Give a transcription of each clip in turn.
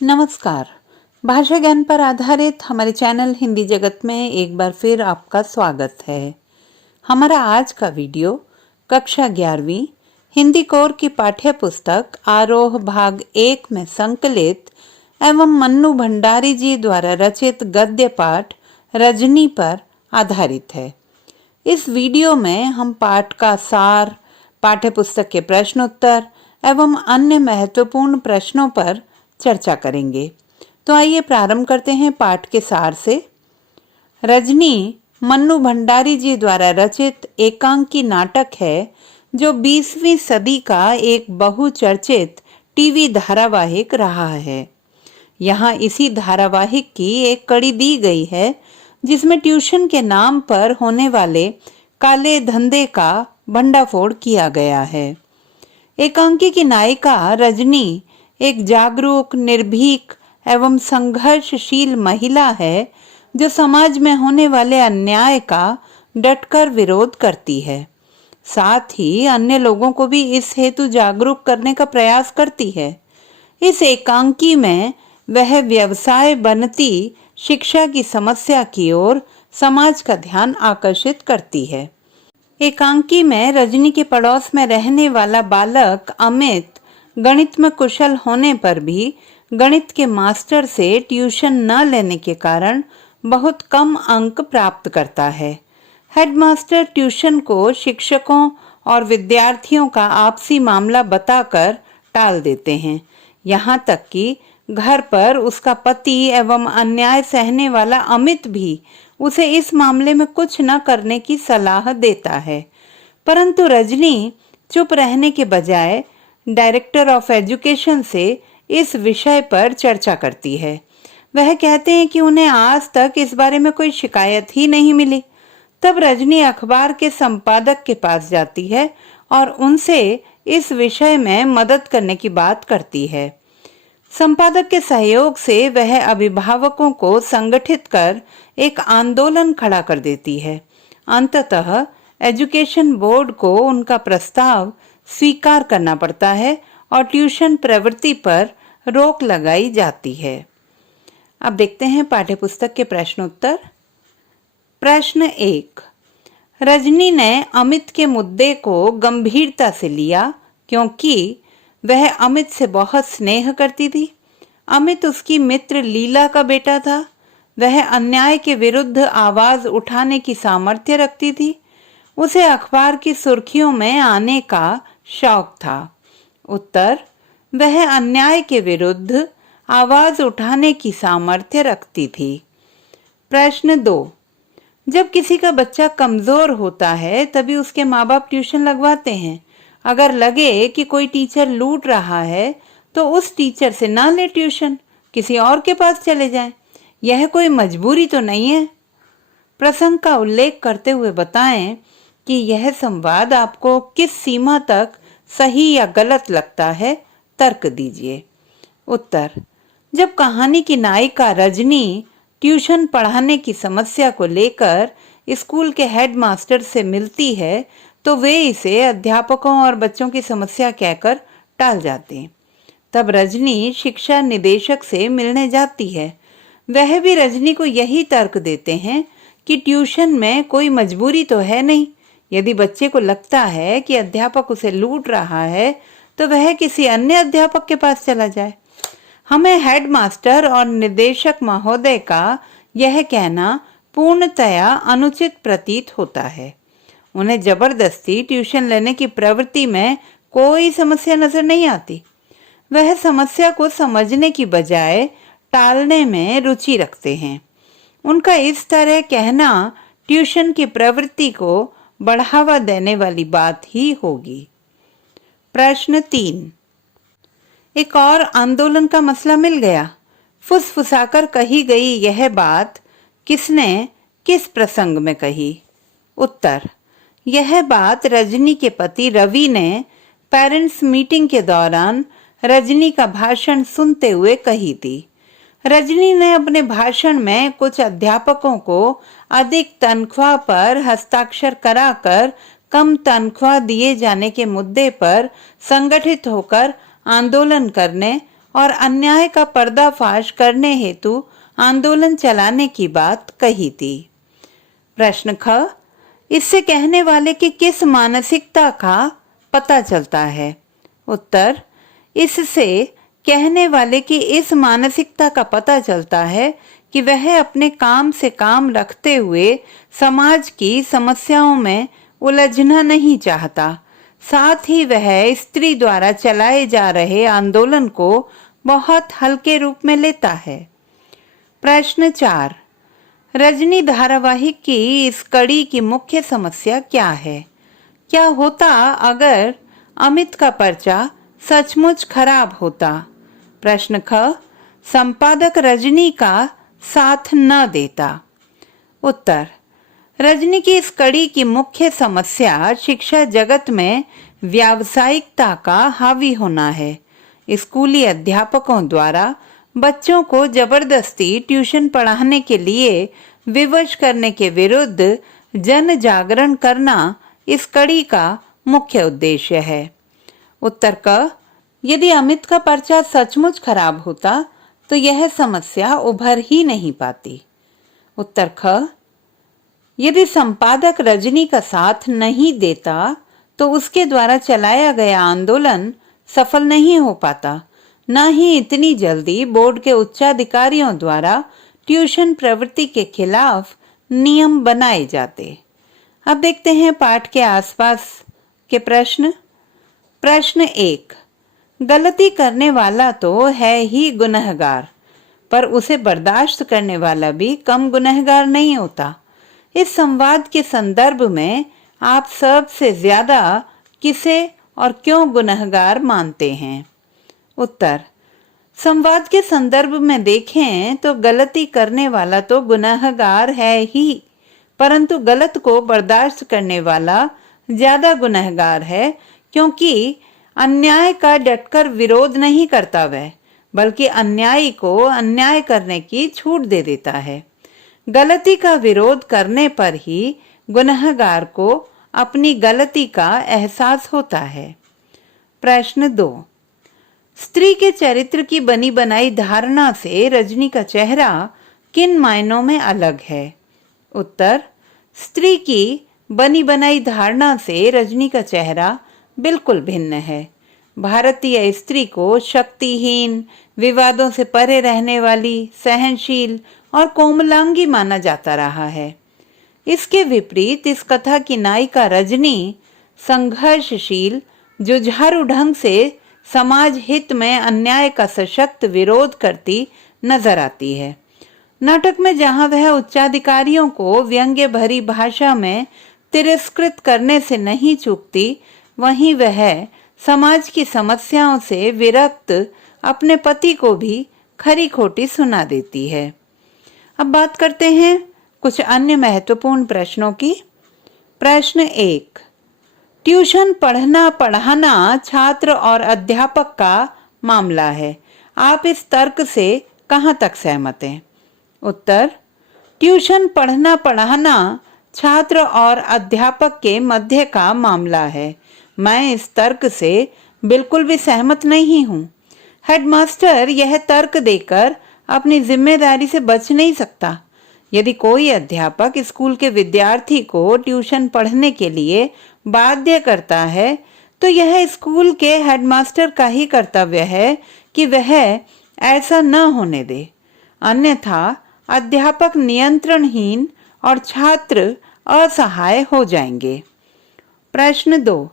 नमस्कार। भाषा ज्ञान पर आधारित हमारे चैनल हिंदी जगत में एक बार फिर आपका स्वागत है। हमारा आज का वीडियो कक्षा 11वीं हिंदी कोर की पाठ्य पुस्तक आरोह भाग 1 में संकलित एवं मन्नू भंडारी जी द्वारा रचित गद्य पाठ रजनी पर आधारित है। इस वीडियो में हम पाठ का सार, पाठ्य पुस्तक के प्रश्न उत्तर एवं अन्य महत्वपूर्ण प्रश्नों पर चर्चा करेंगे। तो आइए प्रारंभ करते हैं पाठ के सार से। रजनी मन्नू भंडारी जी द्वारा रचित एकांकी नाटक है जो 20वीं सदी का एक बहुचर्चित टीवी धारावाहिक रहा है। यहाँ इसी धारावाहिक की एक कड़ी दी गई है जिसमें ट्यूशन के नाम पर होने वाले काले धंधे का भंडाफोड़ किया गया है। एकांकी की नायिका रजनी एक जागरूक, निर्भीक एवं संघर्षशील महिला है जो समाज में होने वाले अन्याय का डटकर विरोध करती है। साथ ही अन्य लोगों को भी इस हेतु जागरूक करने का प्रयास करती है। इस एकांकी में वह व्यवसाय बनती शिक्षा की समस्या की ओर समाज का ध्यान आकर्षित करती है। एकांकी में रजनी के पड़ोस में रहने वाला बालक अमित गणित में कुशल होने पर भी गणित के मास्टर से ट्यूशन न लेने के कारण बहुत कम अंक प्राप्त करता है। हेडमास्टर ट्यूशन को शिक्षकों और विद्यार्थियों का आपसी मामला बताकर टाल देते हैं। यहाँ तक कि घर पर उसका पति एवं अन्याय सहने वाला अमित भी उसे इस मामले में कुछ न करने की सलाह देता है। परंतु रजनी चुप रहने के बजाय डायरेक्टर ऑफ एजुकेशन से इस विषय पर चर्चा करती है। वह कहते हैं कि उन्हें आज तक इस बारे में कोई शिकायत ही नहीं मिली। तब रजनी अखबार के संपादक के पास जाती है और उनसे इस विषय में मदद करने की बात करती है। संपादक के सहयोग से वह अभिभावकों को संगठित कर एक आंदोलन खड़ा कर देती है। अंततः एजुकेशन बोर्ड को उनका प्रस्ताव स्वीकार करना पड़ता है और ट्यूशन प्रवृत्ति पर रोक लगाई जाती है। अब देखते हैं पाठ्यपुस्तक के प्रश्नोत्तर। प्रश्न 1। रजनी ने अमित के मुद्दे को गंभीरता से लिया क्योंकि वह अमित से बहुत स्नेह करती थी। अमित उसकी मित्र लीला का बेटा था। वह अन्याय के विरुद्ध आवाज उठाने की सामर्थ्य रखती थी। उसे अखबार की सुर्खियों में आने का शौक था। उत्तर: वह अन्याय के विरुद्ध आवाज उठाने की सामर्थ्य रखती थी। प्रश्न 2। जब किसी का बच्चा कमजोर होता है तभी उसके माँ बाप ट्यूशन लगवाते हैं। अगर लगे कि कोई टीचर लूट रहा है तो उस टीचर से ना ले ट्यूशन, किसी और के पास चले जाएं। यह कोई मजबूरी तो नहीं है। प्रसंग का उल्लेख करते हुए बताएं कि यह संवाद आपको किस सीमा तक सही या गलत लगता है, तर्क दीजिए। उत्तर: जब कहानी की नायिका रजनी ट्यूशन पढ़ाने की समस्या को लेकर स्कूल के हेडमास्टर से मिलती है तो वे इसे अध्यापकों और बच्चों की समस्या कहकर टाल जाते हैं। तब रजनी शिक्षा निदेशक से मिलने जाती है। वह भी रजनी को यही तर्क देते हैं कि ट्यूशन में कोई मजबूरी तो है नहीं। यदि बच्चे को लगता है कि अध्यापक उसे लूट रहा है तो वह किसी अन्य अध्यापक के पास चला जाए। हमें हेडमास्टर और निदेशक महोदय का यह कहना पूर्णतया अनुचित प्रतीत होता है। उन्हें जबरदस्ती ट्यूशन लेने की प्रवृत्ति में कोई समस्या नजर नहीं आती। वह समस्या को समझने की बजाय टालने में रुचि रखते हैं। उनका इस तरह कहना ट्यूशन की प्रवृत्ति को बढ़ावा देने वाली बात ही होगी। प्रश्न 3। एक और आंदोलन का मसला मिल गया। फुसफुसाकर कही गई यह बात किसने किस प्रसंग में कही? उत्तर: यह बात रजनी के पति रवि ने पेरेंट्स मीटिंग के दौरान रजनी का भाषण सुनते हुए कही थी। रजनी ने अपने भाषण में कुछ अध्यापकों को अधिक तनख्वाह पर हस्ताक्षर कराकर कम तनख्वाह दिए जाने के मुद्दे पर संगठित होकर आंदोलन करने और अन्याय का पर्दाफाश करने हेतु आंदोलन चलाने की बात कही थी। प्रश्न ख, इससे कहने वाले की किस मानसिकता का पता चलता है? उत्तर, इससे कहने वाले की इस मानसिकता का पता चलता है कि वह अपने काम से काम रखते हुए समाज की समस्याओं में उलझना नहीं चाहता, साथ ही वह स्त्री द्वारा चलाए जा रहे आंदोलन को बहुत हल्के रूप में लेता है। प्रश्न 4, रजनी धारावाहिक की इस कड़ी की मुख्य समस्या क्या है? क्या होता अगर अमित का पर्चा सचमुच खराब होता? प्रश्न ख, संपादक रजनी का साथ न देता। उत्तर, रजनी की इस कड़ी की मुख्य समस्या शिक्षा जगत में व्यावसायिकता का हावी होना है। स्कूली अध्यापकों द्वारा बच्चों को जबरदस्ती ट्यूशन पढ़ाने के लिए विवश करने के विरुद्ध जन जागरण करना इस कड़ी का मुख्य उद्देश्य है। उत्तर क, यदि अमित का पर्चा सचमुच खराब होता तो यह समस्या उभर ही नहीं पाती। उत्तर ख, यदि संपादक रजनी का साथ नहीं देता तो उसके द्वारा चलाया गया आंदोलन सफल नहीं हो पाता, न ही इतनी जल्दी बोर्ड के उच्चाधिकारियों द्वारा ट्यूशन प्रवृत्ति के खिलाफ नियम बनाए जाते। अब देखते हैं पाठ के आसपास के प्रश्न। प्रश्न 1, गलती करने वाला तो है ही गुनहगार, पर उसे बर्दाश्त करने वाला भी कम गुनहगार नहीं होता। इस संवाद के संदर्भ में आप सबसे ज्यादा किसे और क्यों गुनहगार मानते हैं? उत्तर, संवाद के संदर्भ में देखें तो गलती करने वाला तो गुनहगार है ही, परंतु गलत को बर्दाश्त करने वाला ज्यादा गुनहगार है, क्योंकि अन्याय का डटकर विरोध नहीं करता वह, बल्कि अन्यायी को अन्याय करने की छूट दे देता है। गलती का विरोध करने पर ही गुनहगार को अपनी गलती का एहसास होता है। प्रश्न 2, स्त्री के चरित्र की बनी बनाई धारणा से रजनी का चेहरा किन मायनों में अलग है? उत्तर, स्त्री की बनी बनाई धारणा से रजनी का चेहरा बिल्कुल भिन्न है। भारतीय स्त्री को शक्तिहीन, विवादों से परे रहने वाली, सहनशील और कोमलांगी माना जाता रहा है। इसके विपरीत इस कथा की नायिका रजनी संघर्षशील, जुझारू ढंग से समाज हित में अन्याय का सशक्त विरोध करती नजर आती है। नाटक में जहां वह उच्चाधिकारियों को व्यंग्य भरी भाषा में तिरस्कृत करने से नहीं चूकती, वहीं वह समाज की समस्याओं से विरक्त अपने पति को भी खरी खोटी सुना देती है। अब बात करते हैं कुछ अन्य महत्वपूर्ण प्रश्नों की। प्रश्न 1, ट्यूशन पढ़ना पढ़ाना छात्र और अध्यापक का मामला है, आप इस तर्क से कहां तक सहमत हैं? उत्तर, ट्यूशन पढ़ना पढ़ाना छात्र और अध्यापक के मध्य का मामला है। मैं इस तर्क से बिल्कुल भी सहमत नहीं हूँ। हेडमास्टर यह तर्क देकर अपनी जिम्मेदारी से बच नहीं सकता। यदि कोई अध्यापक स्कूल के विद्यार्थी को ट्यूशन पढ़ने के लिए बाध्य करता है, तो यह स्कूल के हेडमास्टर का ही कर्तव्य है कि वह ऐसा न होने दे, अन्यथा अध्यापक नियंत्रणहीन और छात्र असहाय हो जाएंगे। प्रश्न 2,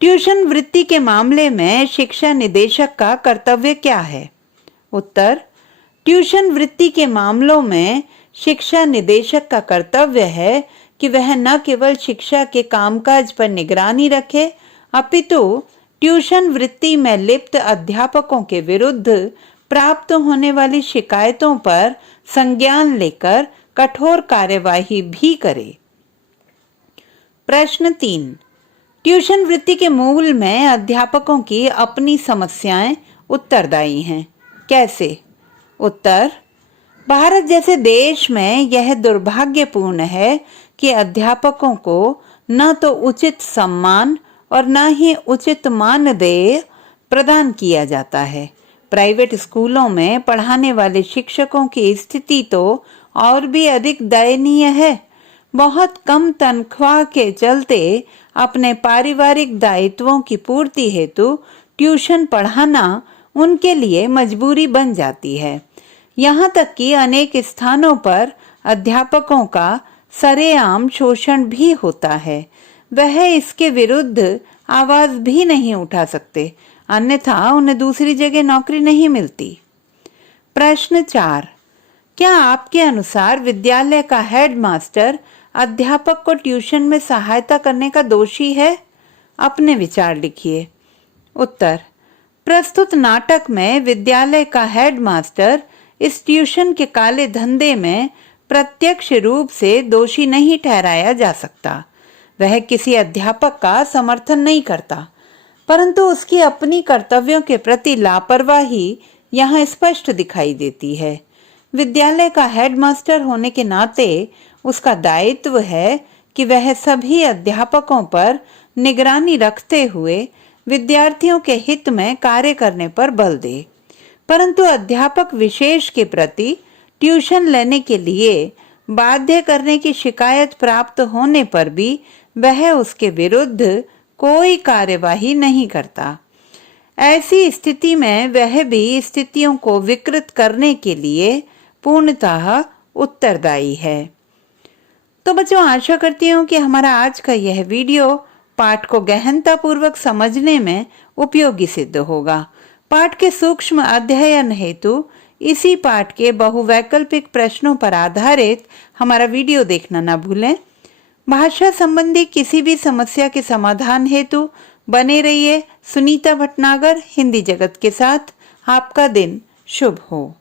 ट्यूशन वृत्ति के मामले में शिक्षा निदेशक का कर्तव्य क्या है? उत्तर, ट्यूशन वृत्ति के मामलों में शिक्षा निदेशक का कर्तव्य है कि वह न केवल शिक्षा के कामकाज पर निगरानी रखे, अपितु ट्यूशन वृत्ति में लिप्त अध्यापकों के विरुद्ध प्राप्त होने वाली शिकायतों पर संज्ञान लेकर कठोर कार्यवाही भी करे। प्रश्न 3, ट्यूशन वृत्ति के मूल में अध्यापकों की अपनी समस्याएं उत्तरदायी हैं, कैसे? उत्तर, भारत जैसे देश में यह दुर्भाग्यपूर्ण है कि अध्यापकों को न तो उचित सम्मान और न ही उचित मानदेय प्रदान किया जाता है, प्राइवेट स्कूलों में पढ़ाने वाले शिक्षकों की स्थिति तो और भी अधिक दयनीय है। बहुत कम तनख्वाह के चलते अपने पारिवारिक दायित्वों की पूर्ति हेतु ट्यूशन पढ़ाना उनके लिए मजबूरी बन जाती है। यहाँ तक कि अनेक स्थानों पर अध्यापकों का सरेआम शोषण भी होता है। वह इसके विरुद्ध आवाज भी नहीं उठा सकते, अन्यथा उन्हें दूसरी जगह नौकरी नहीं मिलती। प्रश्न 4, क्या आपके अनुसार विद्यालय का हेडमास्टर अध्यापक को ट्यूशन में सहायता करने का दोषी है? अपने विचार लिखिए। उत्तर, प्रस्तुत नाटक में विद्यालय का हेडमास्टर इस ट्यूशन के काले धंधे में प्रत्यक्ष रूप से दोषी नहीं ठहराया जा सकता। वह किसी अध्यापक का समर्थन नहीं करता, परंतु उसकी अपनी कर्तव्यों के प्रति लापरवाही यहाँ स्पष्ट दिखाई देती है। विद्यालय का हेडमास्टर होने के नाते उसका दायित्व है कि वह सभी अध्यापकों पर निगरानी रखते हुए विद्यार्थियों के हित में कार्य करने पर बल दे, परंतु अध्यापक विशेष के प्रति ट्यूशन लेने के लिए बाध्य करने की शिकायत प्राप्त होने पर भी वह उसके विरुद्ध कोई कार्यवाही नहीं करता। ऐसी स्थिति में वह भी स्थितियों को विकृत करने के लिए पूर्णतः उत्तरदायी है। तो बच्चों, आशा करती हूँ कि हमारा आज का यह वीडियो पाठ को गहनतापूर्वक समझने में उपयोगी सिद्ध होगा। पाठ के सूक्ष्म अध्ययन हेतु इसी पाठ के बहुवैकल्पिक प्रश्नों पर आधारित हमारा वीडियो देखना न भूलें। भाषा संबंधी किसी भी समस्या के समाधान हेतु बने रहिए सुनीता भटनागर हिंदी जगत के साथ। आपका दिन शुभ हो।